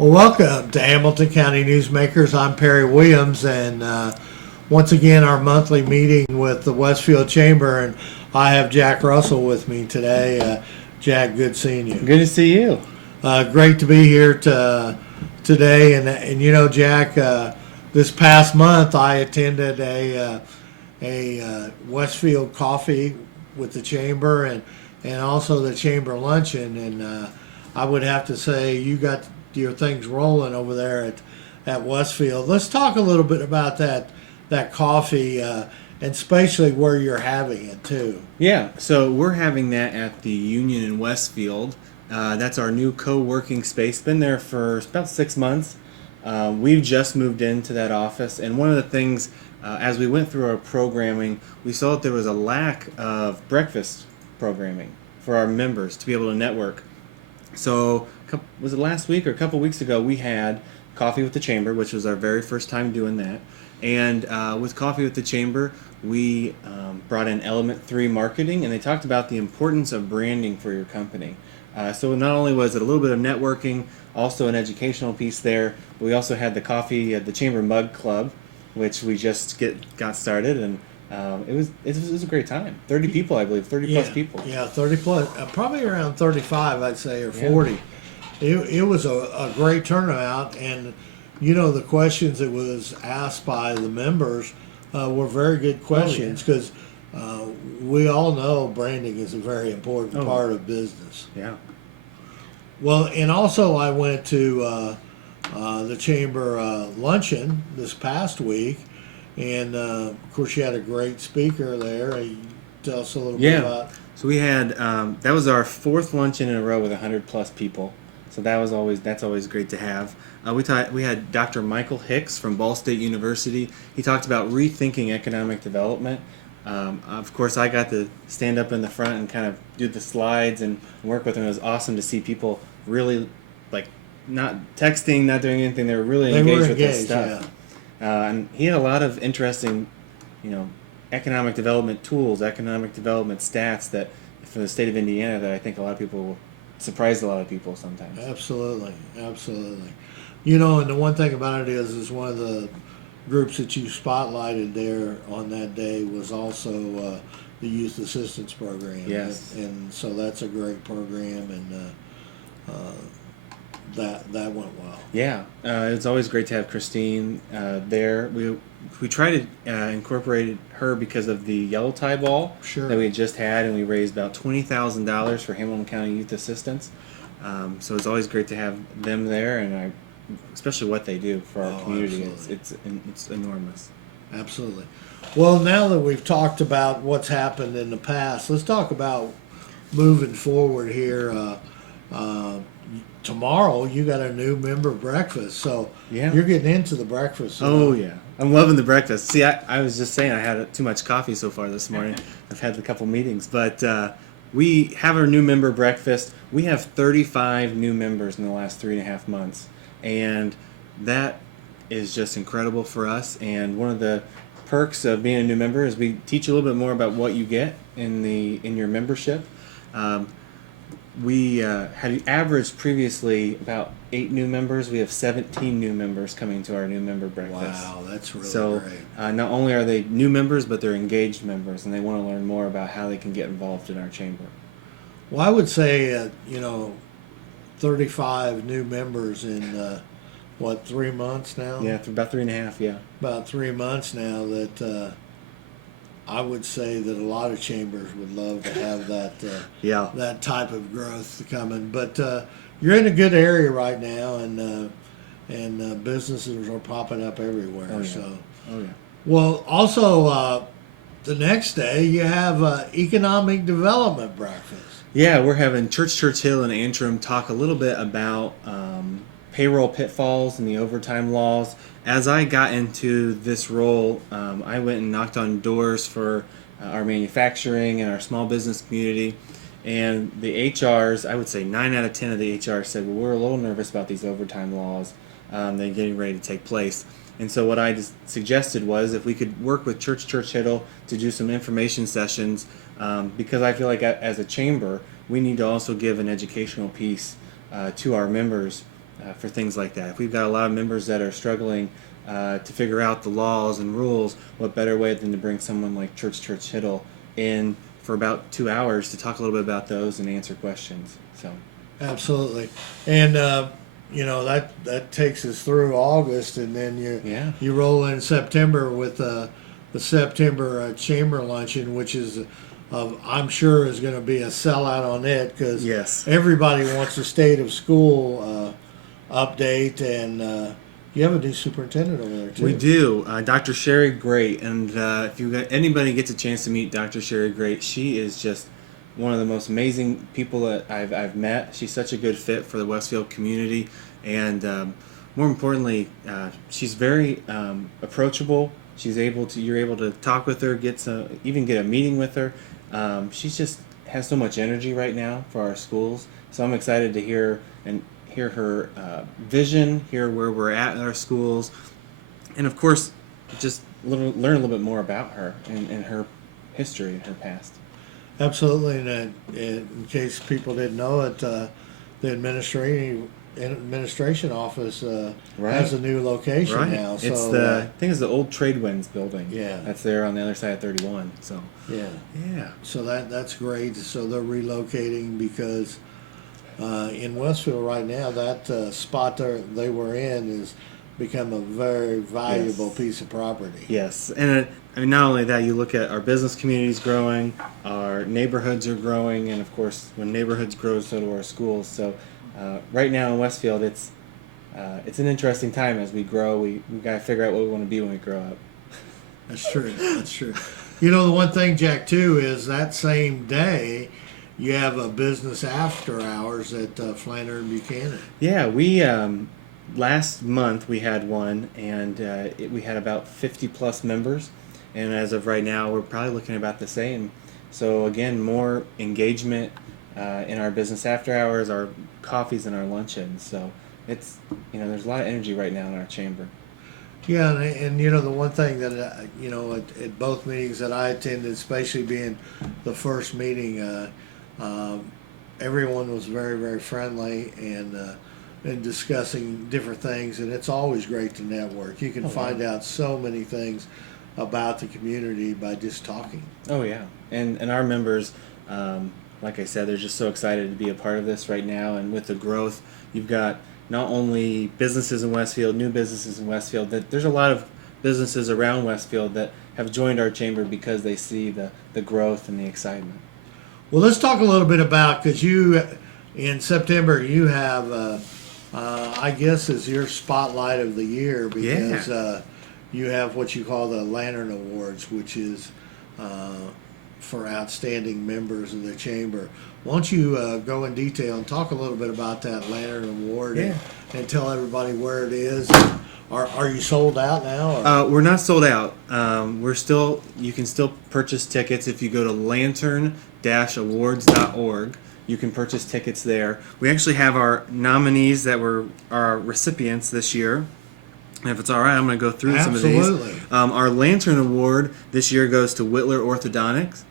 Well, welcome to Hamilton County Newsmakers. I'm Perry Williams, and once again, our monthly meeting with the Westfield Chamber, and I have Jack Russell with me today. Jack, good seeing you. Good to see you. Great to be here today, and you know, Jack, this past month I attended a Westfield coffee with the Chamber and also the Chamber luncheon, and I would have to say you got your things rolling over there at Westfield. Let's talk a little bit about that coffee, and especially where you're having it too. Yeah, so we're having that at the Union in Westfield. That's our new co-working space. Been there for about 6 months. We've just moved into that office, and one of the things, as we went through our programming, we saw that there was a lack of breakfast programming for our members to be able to network. So, was it last week or a couple weeks ago, we had Coffee with the Chamber, which was our very first time doing that. And with Coffee with the Chamber, we brought in Element 3 Marketing, and they talked about the importance of branding for your company. So not only was it a little bit of networking, also an educational piece there, but we also had the Coffee at the Chamber Mug Club, which we just got started, and it was a great time. 30 people, I believe, 30 plus people. Yeah, 30 plus, probably around 35, I'd say, or 40. It was a great turnout, and you know, the questions that was asked by the members were very good questions, because we all know branding is a very important part of business. Yeah. Well, and also I went to the Chamber luncheon this past week, and of course you had a great speaker there. You tell us a little bit about. So we had that was our fourth luncheon in a row with 100 plus people. So that's always great to have. We had Dr. Michael Hicks from Ball State University. He talked about rethinking economic development. Of course, I got to stand up in the front and kind of do the slides and work with him. It was awesome to see people really, like, not texting, not doing anything. They were really engaged with this stuff. Yeah. And he had a lot of interesting, economic development tools, economic development stats that for the state of Indiana that I think a lot of people surprised a lot of people sometimes. Absolutely. And the one thing about it is one of the groups that you spotlighted there on that day was also the Youth Assistance Program. Yes. And so that's a great program, and that went well. Yeah, it's always great to have Christine there. We try to incorporate her because of the Yellow Tie Ball that we had just had, and we raised about $20,000 for Hamilton County Youth Assistance. So it's always great to have them there, and especially what they do for our community. It's enormous. Absolutely. Well, now that we've talked about what's happened in the past, let's talk about moving forward here. Tomorrow you got a new member breakfast, so you're getting into the breakfast. Oh yeah, I'm loving the breakfast. See, I was just saying I had too much coffee so far this morning. I've had a couple meetings, but we have our new member breakfast. We have 35 new members in the last 3.5 months, and that is just incredible for us. And one of the perks of being a new member is we teach you a little bit more about what you get in your membership. We had averaged previously about 8 new members. We have 17 new members coming to our new member breakfast. Wow, that's really great. Not only are they new members, but they're engaged members, and they want to learn more about how they can get involved in our chamber. Well, I would say, 35 new members in, 3 months now? Yeah, for about 3.5, yeah. About 3 months now that I would say that a lot of chambers would love to have that that type of growth coming. But you're in a good area right now, and businesses are popping up everywhere. Oh, yeah. So, oh yeah. Well, also the next day you have economic development breakfast. Yeah, we're having Church Hill and Antrim talk a little bit about payroll pitfalls and the overtime laws. As I got into this role, I went and knocked on doors for our manufacturing and our small business community, and the HRs, I would say 9 out of 10 of the HRs said, well, we're a little nervous about these overtime laws. They're getting ready to take place. And so what I just suggested was if we could work with Church Hill to do some information sessions, because I feel like as a chamber, we need to also give an educational piece to our members for things like that. If we've got a lot of members that are struggling to figure out the laws and rules, what better way than to bring someone like Church Hiddle in for about 2 hours to talk a little bit about those and answer questions. So Absolutely. And that takes us through August, and then you roll in September with the September Chamber Luncheon, which is I'm sure is going to be a sellout on it, because yes, everybody wants a state of school update, and you have a new superintendent over there too. we do. Dr. Sherry Great, and if anybody gets a chance to meet Dr. Sherry Great, she is just one of the most amazing people that I've met. She's such a good fit for the Westfield community, and more importantly, she's very approachable. You're able to talk with her, even get a meeting with her. She's just has so much energy right now for our schools. So I'm excited to hear her vision, hear where we're at in our schools, and of course, just learn a little bit more about her and her history and her past. Absolutely, and in case people didn't know it, the administration office has a new location now. So It's I think it's the old Tradewinds building. Yeah. That's there on the other side of 31. So yeah. So that's great. So they're relocating because in Westfield right now, that spot they were in is become a very valuable piece of property. Yes, and not only that, you look at our business communities growing, our neighborhoods are growing, and of course, when neighborhoods grow, so do our schools. So right now in Westfield, it's an interesting time as we grow. We got to figure out what we want to be when we grow up. That's true. That's true. The one thing, Jack, too, is that same day you have a business after hours at Flannery and Buchanan. Yeah, we last month we had one, and we had about 50 plus members, and as of right now, we're probably looking about the same. So again, more engagement in our business after hours, our coffees, and our luncheons. So it's there's a lot of energy right now in our chamber. Yeah, and the one thing that at both meetings that I attended, especially being the first meeting, everyone was very, very friendly and discussing different things, and it's always great to network. You can find out so many things about the community by just talking. Oh yeah, and our members, like I said, they're just so excited to be a part of this right now, and with the growth, you've got not only businesses in Westfield, new businesses in Westfield, that there's a lot of businesses around Westfield that have joined our chamber because they see the growth and the excitement. Well, let's talk a little bit about, because in September you have, I guess, is your spotlight of the year, because you have what you call the Lantern Awards, which is for outstanding members of the chamber. Why don't you go in detail and talk a little bit about that Lantern Award and tell everybody where it is? Are you sold out now? We're not sold out. You can still purchase tickets if you go to lantern-awards.org. You can purchase tickets there. We actually have our nominees that were our recipients this year. And if it's all right, I'm going to go through some of these. Our Lantern Award this year goes to Whitler Orthodontics.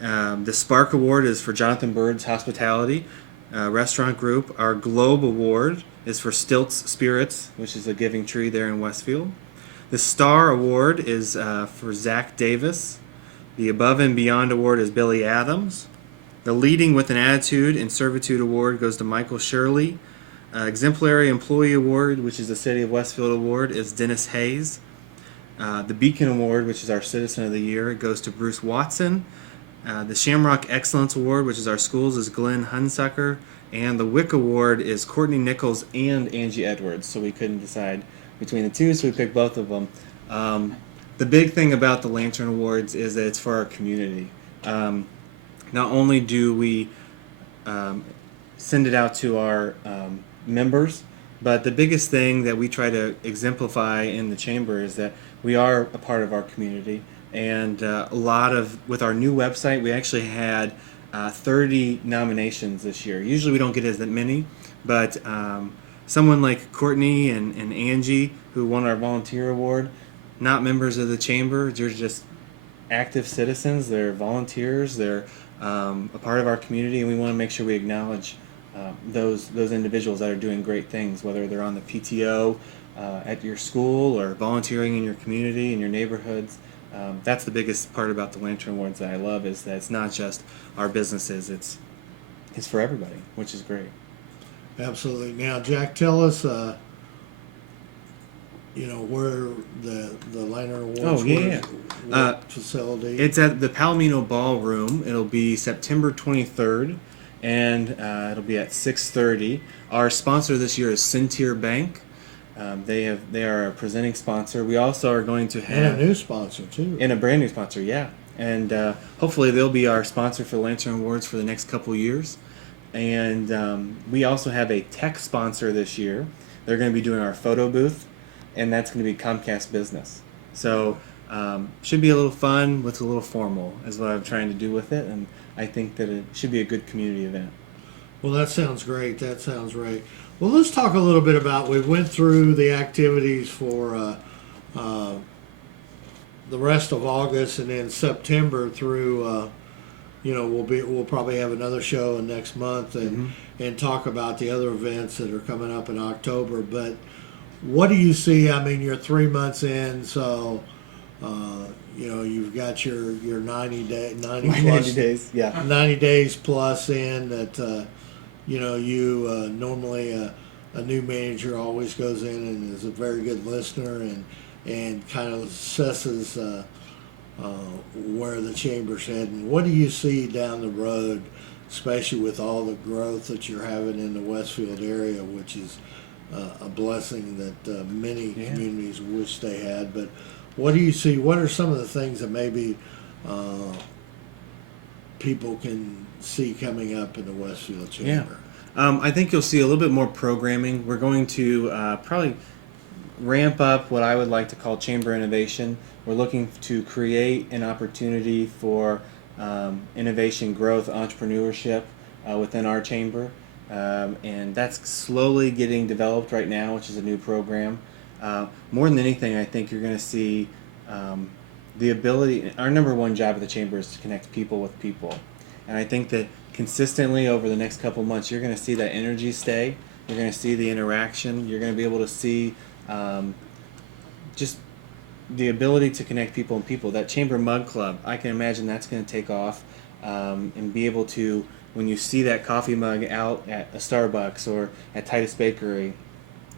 The Spark Award is for Jonathan Bird's Hospitality Restaurant Group. Our Globe Award is for Stilts Spirits, which is a giving tree there in Westfield. The Star Award is for Zach Davis. The Above and Beyond Award is Billy Adams. The Leading with an Attitude and Servitude Award goes to Michael Shirley. Exemplary Employee Award, which is the City of Westfield Award, is Dennis Hayes. The Beacon Award, which is our Citizen of the Year, it goes to Bruce Watson. The Shamrock Excellence Award, which is our schools, is Glenn Hunsucker. And the WIC Award is Courtney Nichols and Angie Edwards. So we couldn't decide between the two, so we picked both of them. The big thing about the Lantern Awards is that it's for our community. Not only do we send it out to our members, but the biggest thing that we try to exemplify in the chamber is that we are a part of our community. And with our new website, we actually had 30 nominations this year. Usually we don't get as many, but someone like Courtney and Angie, who won our volunteer award, not members of the chamber, they're just active citizens, they're volunteers, they're a part of our community, and we want to make sure we acknowledge those individuals that are doing great things, whether they're on the PTO at your school or volunteering in your community, in your neighborhoods. That's the biggest part about the Lantern Awards that I love, is that it's not just our businesses, it's for everybody, which is great. Absolutely. Now, Jack, tell us, where the Lantern Awards Oh, yeah. what facility? It's at the Palomino Ballroom. It'll be September 23rd, and it'll be at 6:30. Our sponsor this year is Centier Bank. They are a presenting sponsor. We also are going to have And a new sponsor, too. and a brand new sponsor, yeah. And hopefully they'll be our sponsor for the Lantern Awards for the next couple years. And we also have a tech sponsor this year. They're going to be doing our photo booth, and that's going to be Comcast Business. So should be a little fun, but it's a little formal, is what I'm trying to do with it. And I think that it should be a good community event. Well, that sounds great. That sounds great. Well, let's talk a little bit about, we went through the activities for the rest of August, and then September through, we'll probably have another show next month and talk about the other events that are coming up in October. But what do you see? I mean, you're 3 months in, so you've got your 90 days, yeah. 90 days plus in that. Normally a new manager always goes in and is a very good listener and kind of assesses where the chamber's heading. What do you see down the road, especially with all the growth that you're having in the Westfield area, which is a blessing that many communities wish they had? But what do you see? What are some of the things that maybe people can see coming up in the Westfield Chamber? I think you'll see a little bit more programming. We're going to probably ramp up what I would like to call chamber innovation. We're looking to create an opportunity for innovation, growth, entrepreneurship within our chamber. And that's slowly getting developed right now, which is a new program. More than anything, I think you're going to see the ability, our number one job at the chamber is to connect people with people. And I think that consistently over the next couple months, you're going to see that energy stay. You're going to see the interaction. You're going to be able to see just the ability to connect people and people. That Chamber Mug Club, I can imagine that's going to take off and be able to, when you see that coffee mug out at a Starbucks or at Titus Bakery,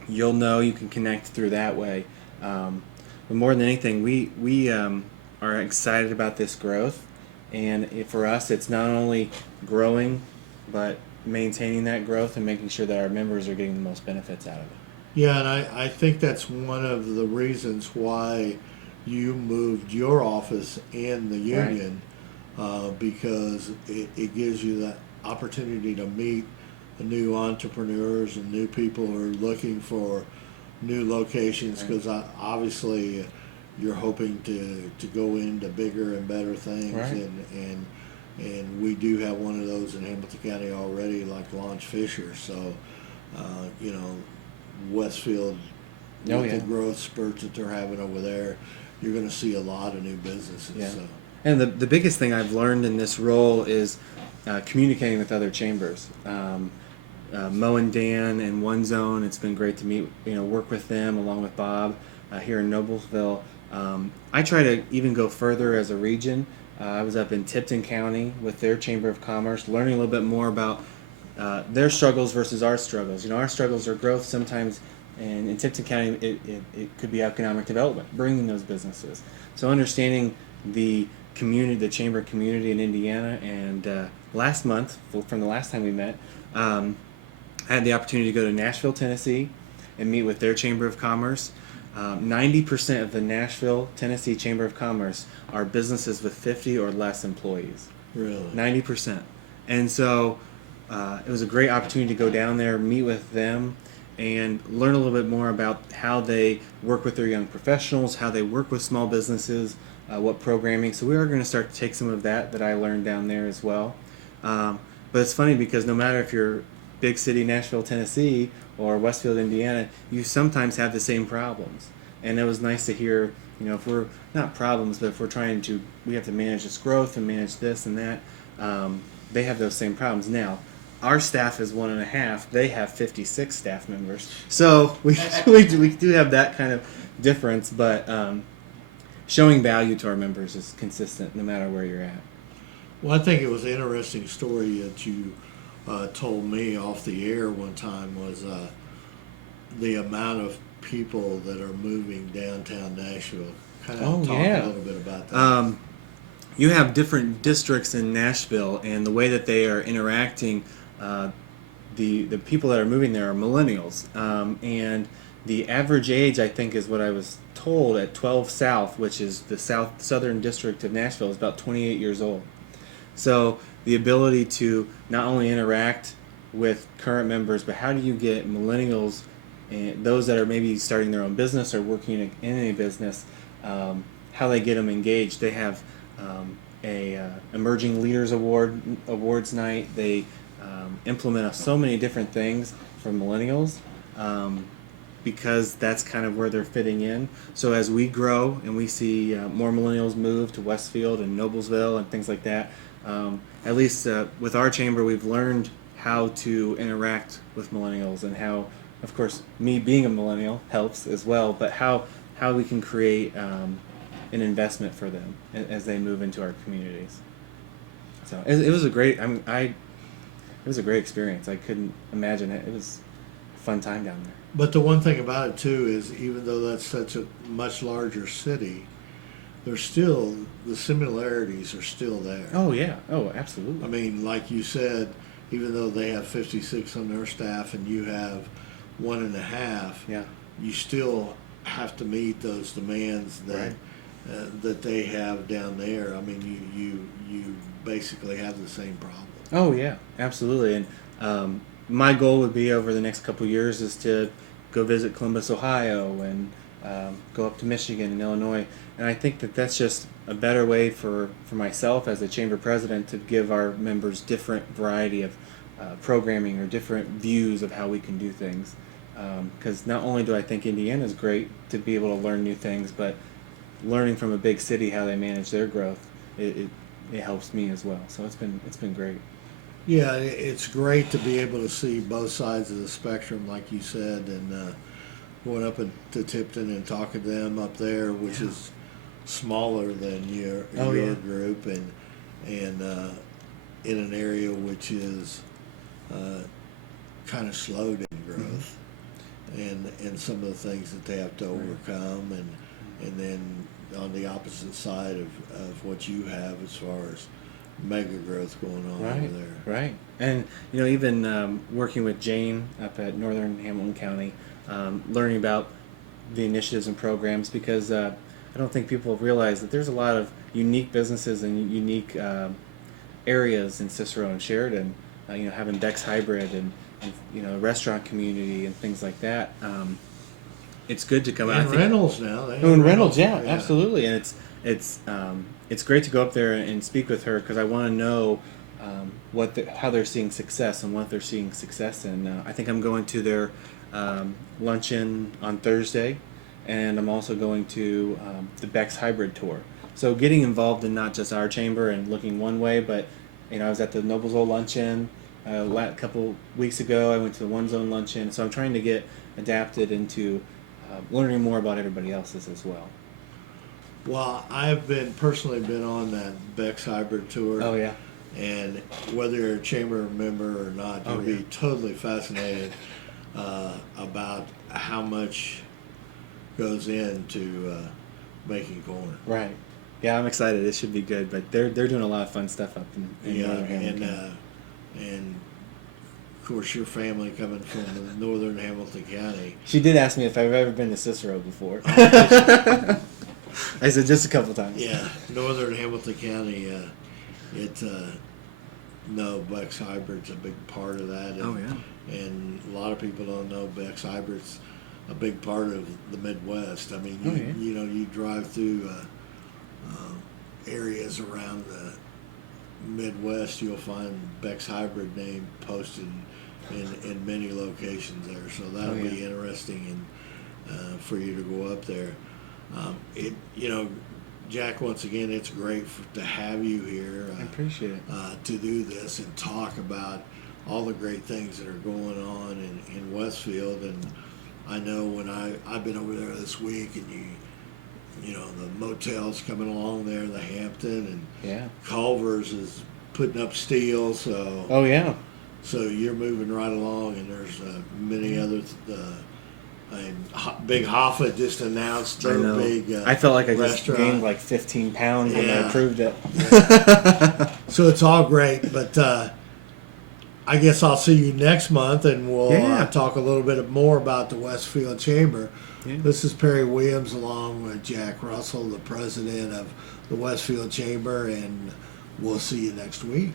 you'll know you can connect through that way. But more than anything, we are excited about this growth. And for us, it's not only growing, but maintaining that growth and making sure that our members are getting the most benefits out of it. Yeah, and I think that's one of the reasons why you moved your office in the union, because it gives you that opportunity to meet new entrepreneurs and new people who are looking for new locations, because obviously you're hoping to go into bigger and better things, and we do have one of those in Hamilton County already, like Launch Fisher. So, Westfield, with the growth spurts that they're having over there, you're going to see a lot of new businesses. Yeah. So. And the biggest thing I've learned in this role is communicating with other chambers. Mo and Dan in One Zone, it's been great to meet, work with them along with Bob here in Noblesville. I try to even go further as a region. I was up in Tipton County with their Chamber of Commerce, learning a little bit more about their struggles versus our struggles. Our struggles are growth sometimes, and in Tipton County it could be economic development, bringing those businesses. So understanding the community, the chamber community in Indiana, and last month, from the last time we met, I had the opportunity to go to Nashville, Tennessee, and meet with their Chamber of Commerce. 90% of the Nashville, Tennessee Chamber of Commerce are businesses with 50 or less employees. Really? 90%. And so it was a great opportunity to go down there, meet with them, and learn a little bit more about how they work with their young professionals, how they work with small businesses, what programming. So we are going to start to take some of that I learned down there as well. But it's funny because no matter if you're big city Nashville, Tennessee, or Westfield, Indiana, you sometimes have the same problems. And it was nice to hear, if we're not problems, but if we're we have to manage this growth and manage this and that, they have those same problems. Now, our staff is 1.5. They have 56 staff members. So we do have that kind of difference, but showing value to our members is consistent no matter where you're at. Well, I think it was an interesting story that you told me off the air one time was the amount of people that are moving downtown Nashville. Kind of talk a little bit about that. You have different districts in Nashville, and the way that they are interacting, the people that are moving there are millennials, and the average age, I think, is what I was told at 12 South, which is the southern district of Nashville, is about 28 years old. So the ability to not only interact with current members, but how do you get millennials and those that are maybe starting their own business or working in a business, how they get them engaged. They have a emerging leaders awards night. They implement so many different things for millennials because that's kind of where they're fitting in. So as we grow and we see more millennials move to Westfield and Noblesville and things like that, at least with our chamber, we've learned how to interact with millennials and how, of course, me being a millennial helps as well, but how we can create an investment for them as they move into our communities. So it was a great. it was a great experience. I couldn't imagine it. It was a fun time down there. But the one thing about it too is, even though that's such a much larger city, there's still the similarities are still there. Oh yeah. Oh, absolutely. I mean, like you said, even though they have 56 on their staff and you have 1.5, yeah, you still have to meet those demands that right. That they have down there. I mean, you basically have the same problem. Oh yeah, absolutely. And my goal would be over the next couple of years is to go visit Columbus, Ohio, and go up to Michigan and Illinois. And I think that that's just a better way for myself as a chamber president to give our members different variety of programming or different views of how we can do things. Because not only do I think Indiana is great to be able to learn new things, but learning from a big city how they manage their growth, it helps me as well. So it's been great. Yeah, it's great to be able to see both sides of the spectrum, like you said, and going up to Tipton and talking to them up there, which is smaller than your group, and in an area which is kind of slowed in growth, and some of the things that they have to overcome, and then on the opposite side of what you have as far as mega growth going on over there. Right. And even working with Jane up at Northern Hamilton County, learning about the initiatives and programs, because I don't think people have realized that there's a lot of unique businesses and unique areas in Cicero and Sheridan. Having Beck's Hybrid and restaurant community and things like that. It's good to come out. And Reynolds now. And Reynolds, yeah, absolutely. And it's great to go up there and speak with her, because I want to know how they're seeing success and what they're seeing success in. I think I'm going to their luncheon on Thursday, and I'm also going to the Beck's Hybrid tour. So getting involved in not just our chamber and looking one way, but I was at the Noblesville luncheon a couple weeks ago. I went to the One Zone luncheon, so I'm trying to get adapted into learning more about everybody else's as well. Well, I've personally been on that Beck's Hybrid tour. Oh yeah. And whether you're a chamber member or not, you'll be totally fascinated about how much goes into making corn. Right. Yeah, I'm excited. It should be good. But they're doing a lot of fun stuff up in Northern Hamilton. And of course, your family coming from Northern Hamilton County. She did ask me if I've ever been to Cicero before. I said just a couple times. Yeah, Northern Hamilton County. Beck's Hybrid's a big part of that. And a lot of people don't know Beck's Hybrid's a big part of the Midwest. I mean, you drive through areas around the Midwest, you'll find Beck's Hybrid name posted in many locations there. So that'll be interesting for you to go up there. Jack, once again, it's great to have you here. I appreciate it. To do this and talk about all the great things that are going on in Westfield. And I know when I've been over there this week, and you know, the motels coming along there, the Hampton, and Yeah. Culver's is putting up steel, so Oh yeah. so you're moving right along, and there's many others. And Big Hoffa just announced I their know. big I felt like I just restaurant. gained like 15 pounds when Yeah. I approved it. So it's all great, but I guess I'll see you next month, and we'll Yeah. talk a little bit more about the Westfield Chamber. Yeah. This is Perry Williams along with Jack Russell, the president of the Westfield Chamber, and we'll see you next week.